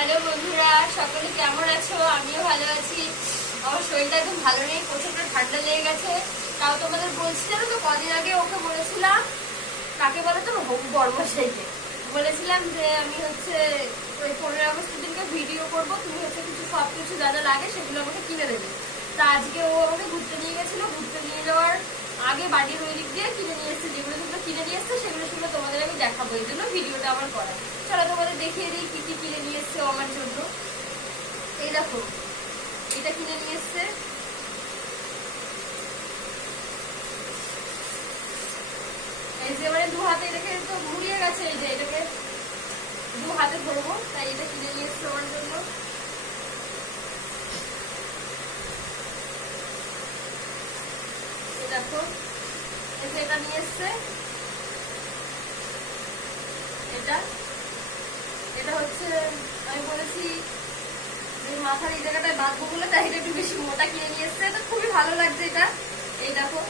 সকলে কেমন আছো? আমিও ভালো আছি। আমার শরীরটা একদম ভালো নেই প্রচণ্ড ঠান্ডা লেগে গেছে। তাও তোমাদের বলছিলাম তো, কদিন আগে ওকে বলেছিলাম কাকে বলে তো বর্মশাইকে। বলেছিলাম যে, আমি হচ্ছে ওই পনেরো আগস্ট দিনকে ভিডিও করব, তুমি হচ্ছে কিছু সব কিছু যা যা লাগে সেগুলো আমাকে কিনে দেবে। তা আজকে ও আমাকে ঘুরতে নিয়ে গেছিল, ঘুরতে নিয়ে যাওয়ার আগে বাড়ির ওই দিক দিয়ে কিনে নিয়ে এসছে, যেগুলো যেগুলো কিনে নিয়ে এসছে, সেগুলো সেগুলো দেখাবো এই জন্য ভিডিওটা আমার করা চলো তোমাদের দেখিয়ে দিই কি কি কিনে নিয়ে এসছে আমার জন্য। এই দেখো, এটা কিনে নিয়ে এসছে। এই যে মানে দু হাতে এটাকে তো ঘুরিয়ে গেছে, এই যে এটাকে দু হাতে ধরবো, তাই এটা কিনে নিয়ে এসছে আমার জন্য। দেখো এটা নিয়ে এসছে। এটা। এটা হচ্ছে, আমি বলেছি যে মাথার এই জায়গাটায় বাঁধবো বলে, তাই একটু বেশি মোটা কিনে নিয়ে এসছে। খুবই ভালো লাগছে এটা। এই দেখো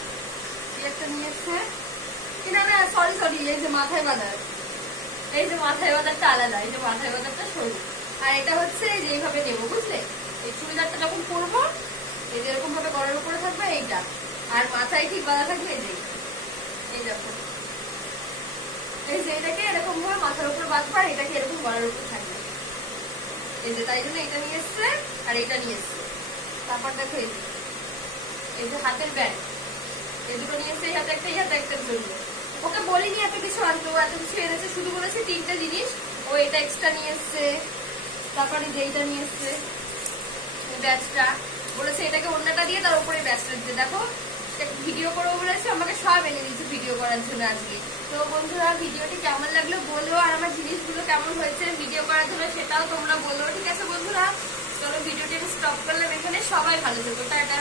একটা নিয়ে কিনা না সরি সরি এই যে মাথায় বাঁধার এই যে মাথায় বাঁধারটা আলাদা, এই যে মাথায় বাঁধারটা সরু। আর এটা হচ্ছে এই যে এইভাবে নেব, বুঝলে? এই চুড়িদারটা যখন পরবো, এই যে এরকম ভাবে গড়ের উপরে থাকবে এইটা। আর মাথায় ঠিক বাঁধা থাকবে এই যে। এই দেখো। এই যে এটাকে এরকম ভাবে মাথার উপর বাঁধবো আর এটাকে এরকম গড়ের উপর থাকবে। এই যে তাই জন্য এটা নিয়ে এসছে আর এটা নিয়ে এসছে। তারপর দেখো এই যে যে হাতের ব্যাগ এই দুটো নিয়ে এসছে, এই হাতে একটা, এই হাতে একটার জন্য। ওকে বলিনি এত কিছু আনতে এত কিছু এনেছে, শুধু বলেছে তিনটে জিনিস। ও এটা এক্সট্রা নিয়ে এসছে। তারপরে যেইটা নিয়ে এসছে ব্যাচটা। বলেছে এটাকে অন্যটা দিয়ে তার উপরে ব্যাচটা দিতে। দেখো ভিডিও করব বলেছে, আমাকে সব এনে দিয়েছে। ভিডিও করার জন্য আজকে। তো বন্ধুরা, ভিডিওটি কেমন লাগল বলো, আর আমার জিনিসগুলো কেমন হয়েছে ভিডিও করার জন্য সেটাও তোমরা বলো, ঠিক আছে বন্ধুরা? চলো ভিডিওটি আমি স্টপ করলাম এখানে। সবাই ভালো থেকো, টাটা।